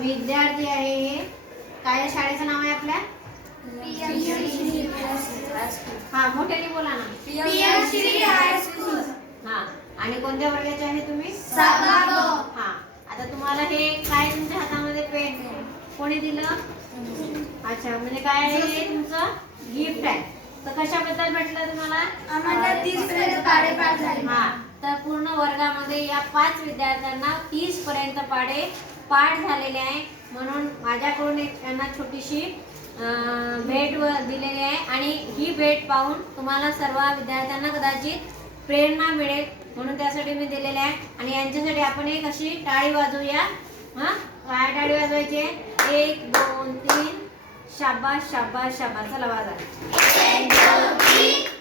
विद्यार्थी आहे हे काय या शाळेचं नाव आहे आपल्या? हा मोठ्याने बोला ना. PM high school. हा आणि कोणत्या वर्गाचे आहे तुम्ही? 7वा ब. हा आता तुम्हाला हे काय तुमच्या हातामध्ये पेन कोणी दिलं? अच्छा म्हणजे काय आहे हे तुमचं गिफ्ट आहे. तर कशाबद्दल भेटलं तुम्हाला? आम्हाला 30 पर्यंत पाढे पाठ झाले. हा तर पूर्ण वर्गामध्ये या 5 विद्यार्थ्यांना 30 पर्यंत पाढे पाठ झालेले आहे. म्हणून माझ्याकडून एक त्यांना छोटीशी भेट दिलेली आहे आणि ही भेट पाहून तुम्हाला सर्व विद्यार्थ्यांना कदाचित प्रेरणा मिळेल म्हणून त्यासाठी मी दिलेले आहे. आणि यांच्यासाठी आपण एक अशी टाळी वाजवूया. हां काय टाळी वाजवायची? 1 2 3 शाबास शाबास शाबास. चला वाजवा. 1 2 3